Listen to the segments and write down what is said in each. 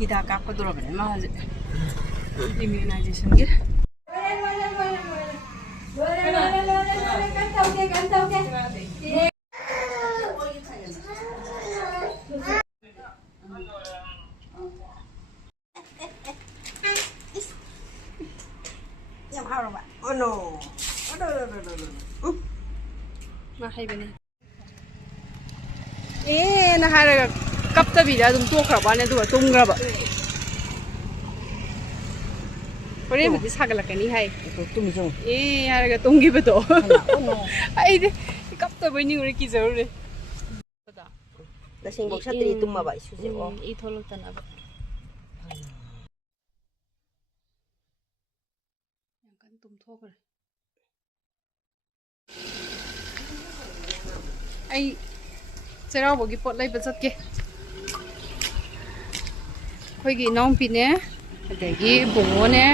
Hidak kapkadorabane ma hojik immunization ge Oh no. ma haibane na haraga kapta bida dum tokhraba ne duga tumgraba Pore budi sagalakani hai Tumjo. haraga tumgibedo ai de kapta bani uri ki zarure Da sing bok satri tumma ba isu je o. I tholok tanaba kan tum thokre ai Cheiraobagi pot lai ba chatke khoi gi nong pi ne adagi bungo ne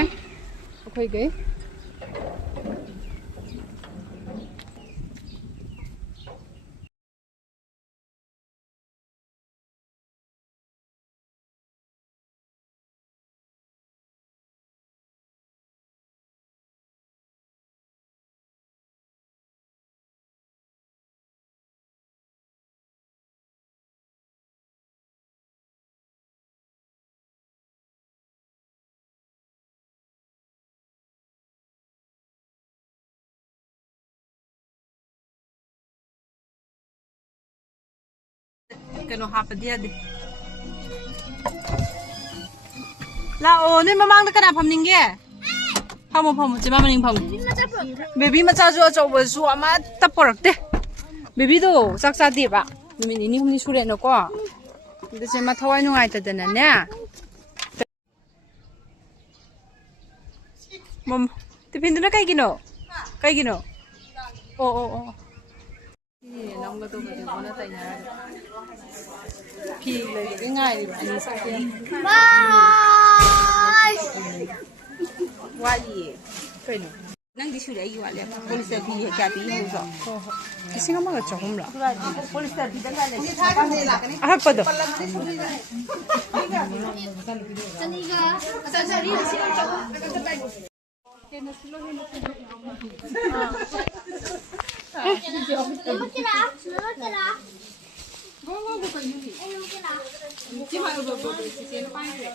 khoi gai kano hapa dia de lao ne mamang da kana phamninge phamu chima maning phamu baby macha jo chobo su ama taporakte baby do saksa de ba numini ni humni sure no ko de chema thawai nungai ta dana ne mom tipin duna kai gino oh ni nong ga to ba de bona tai na Phi lấy cái ngày thì bạn đi sang kia. Qua gì? Cái nào? Nang đi sửa gì vậy? Police phi hay cái phi không rõ. Cái gì mà cái chỗ không rõ. Police phi đang lại. À, có đâu? Chỉ mà đồ chỉ nó bay rồi.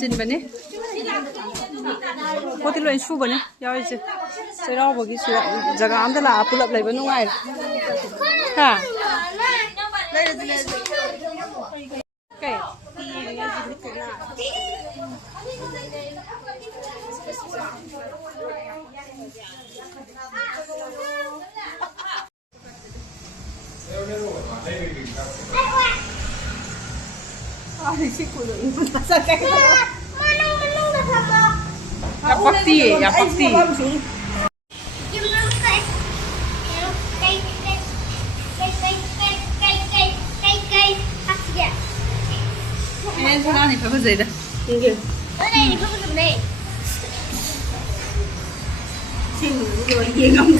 Xin bane. Có thể loại su bane. Giao gì? Cheiraobagi su. Jaga am da la pulap lai banu ngai. Ha. Cái. Ya pasti. Em sao này phải có gì đây? Ở đây thì không có dùng này. Xin rồi gì không?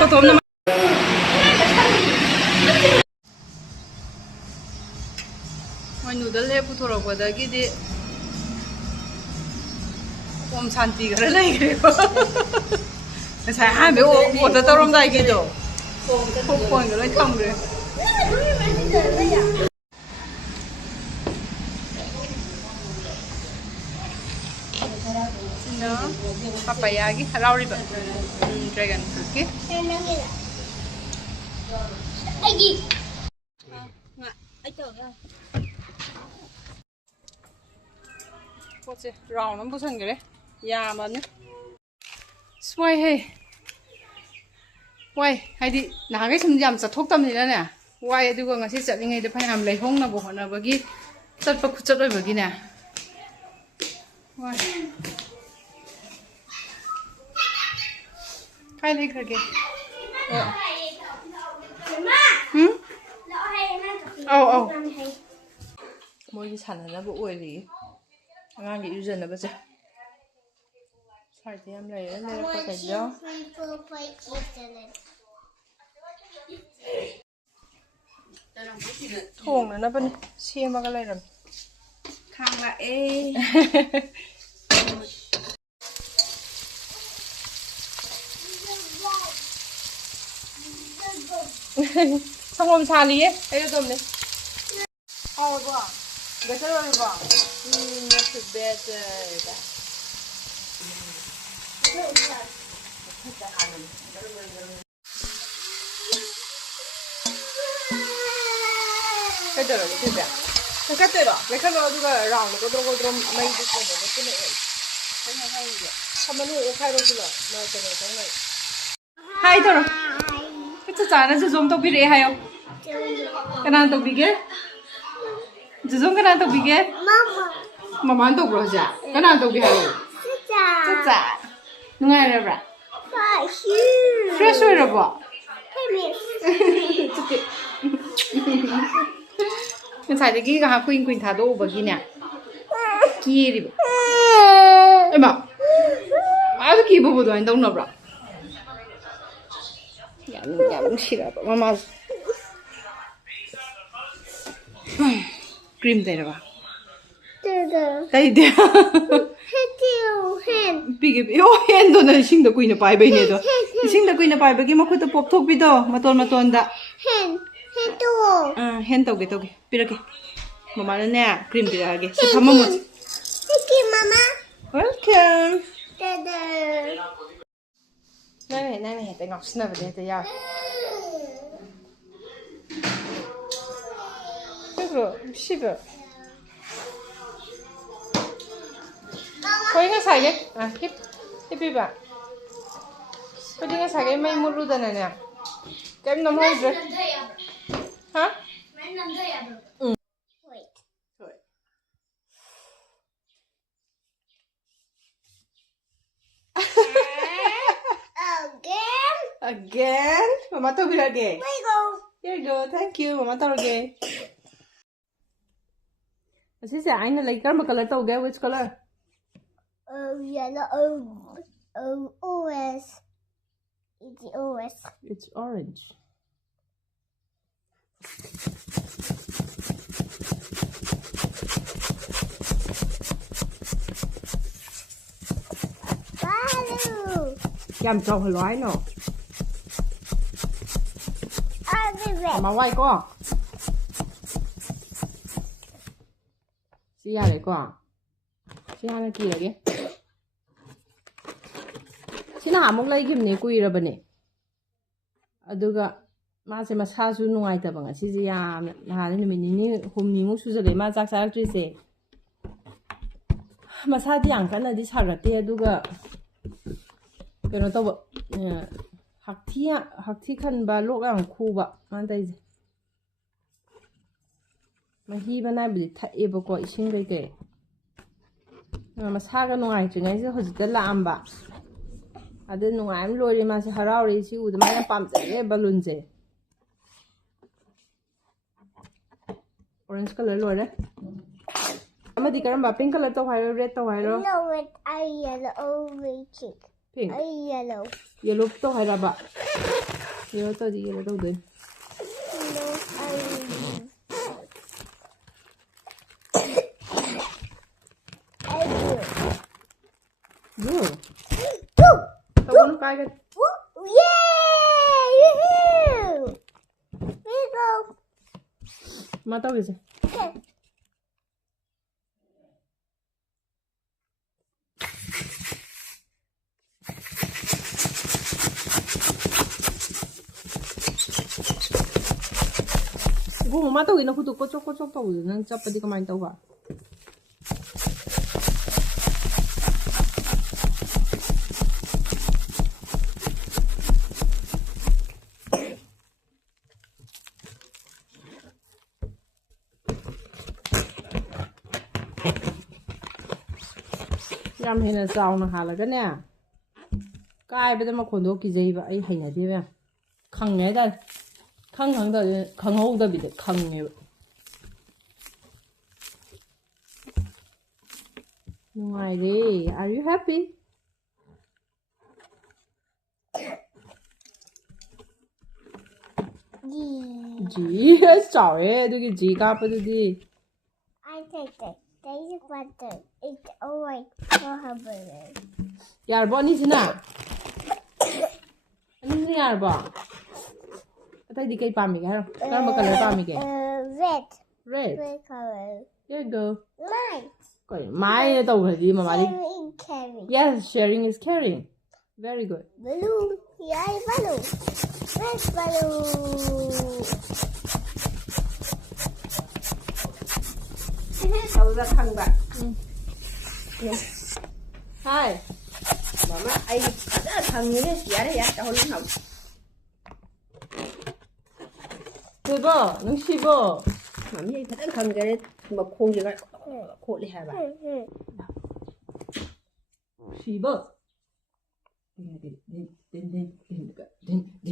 Có tôm nào? Ngoài noodle hết phụ thuộc vào đấy cái gì? Om Shanti cái này cái cái sai hai mấy ô tô tao làm đây cái đó, không còn cái này không rồi. Nó papaya cái rau đi bạn, dragon fruit cái. Ai tao ra. What's it? Round and pushing it. Yeah, man. Why, hey. Why? I did. Now, I some jams at talk to me. Why do you go and sit in the pan? I'm like home number one of a gig. Such for put over again. Why? I like her again. Oh. More is Hannah, but oily. I'm going to use another. Sorry, I'm like, I'm going to go. Thùng là nó vẫn xem vào cái này rồi. Khang là ê. Xong hôm xa lý ấy, thấy được tôm đấy. Ôi quá, cái đó rồi quá. Not better. Cái đó là cái gì vậy? Cái đó là cái đó là round cái đó mấy cái này này. Cái này hay gì? Không muốn uống khai rồi là mà cái này cái này. Hai thôi. Cái chả là zoom tao bị rẻ hay không? Cái nào tao bị cái? Zoom cái nào tao bị cái? Mama tao rồi chả? Cái nào tao bị hay không? Chả. Ngay rồi bà. Fresh rồi bà. Cái sai cái cái quỳnh thả đồ vào kia nè. Kia đi. Em bảo. Ai kia bố đồ anh đâu nọ bà. Yum 싫어. Mama. Cream đây rồi bà. Đây đi. Big hen do na sing da kuina pai bai ne do. Sing da kuina pai bai ki ma khu ta pop thok bi do maton da. Hen to ge. Pira ke. Mama na ne cream pira ge. Se thama mo. Mama. Welcome. Dada. Này, tay ngọc xin vào đây tay ya. Kuro, shiver. Koi nga sai ge? Hip ba. Koi nga sai ge mai muru da nè. Kem nam hoi dre. Hả? Wait. Again? Mama tao bi again. Here Here you go. Thank you. Mama tao again. This is I like color tao ge. Which color? Yellow. Orange. It's orange. It's orange. Baloo. Làm trâu hồi lói nọ. Everywhere. Mà quay con. Xí ra đấy con. Xí ra là kỳ là kia. Xí nào mong lấy kim này quy rồi bà nè. Aduga mase masasu nuai ta banga si ya na le ni ni humni mu su le ma jak sa tri se masa di ang kan di sa ga te aduga keno to hak thi khan ba lok ang khu ba man dai ma hi ba na bi tha e ba ko ising gai ke masa ga nuai tri ngai se ho ji da la am ba ade nuai am lo ri ma se harau ri si u da ma pam se balloon je orange color lo re amadi karamba pink color to hai red to hai ro No, it yellow orange. pink Yellow. yellow to hai ra ba yellow to di yellow to de No, blue to con cái Yay! Yoo-hoo! We go. ma to cái gì Okay. ꯄꯨꯡ ꯃꯃꯥ ꯇꯧꯒꯦꯅ ꯈꯨꯠꯇꯣ ꯀꯣꯆꯣꯛ ꯀꯣꯆꯣꯛ ꯇꯧꯕꯗꯣ ꯅꯪ ꯆꯞꯄꯗꯤ ꯀꯃꯥꯏꯅ ꯇꯧꯕ ꯌꯥꯝ ꯍꯦꯟꯅ ꯆꯥꯎꯅ ꯍꯥꯜꯂꯒꯅꯦ ꯀꯥꯏꯕꯗ ꯃꯈꯣꯟꯗꯣ ꯀꯤꯖꯩꯕ ꯑꯩ ꯍꯩꯅꯗꯦꯕ ꯌꯥꯝ ꯈꯪꯉꯦ ꯍꯥꯏꯇꯥꯔꯦ ꯈꯪꯍꯧꯗꯕꯤꯗ ꯈꯪꯉꯦꯕ 누아이래. Are you happy? G. Sorry, do you G 까쁘지? I take it. There is water. It's alright for her brother. 얇아 아니지나? 아니지 얇아. 어떻게 네 밤이게 하러? 그럼 뭐 color 밤이게? Red. Red. Red color. Here you go. Mine. My đâu mà đi. Sharing caring. Yes, sharing is caring. Very good. Balloon. Yay, balloon. Red balloon. Đâu ra khăn bạn. Hi. Mama, ai rất là khăn như thế, giá đấy, cháu lên học. 대박, 능 씹어. Mama gì thật là khăn cái đấy, mà khô gì vậy? Khô đi hả bạn? 씹어.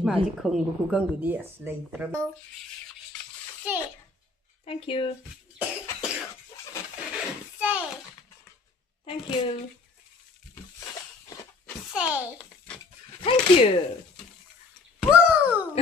Mà chứ không có khô cân của đi, lấy ra. Say. Thank you. Say. Thank you. Say. Thank you. Woo!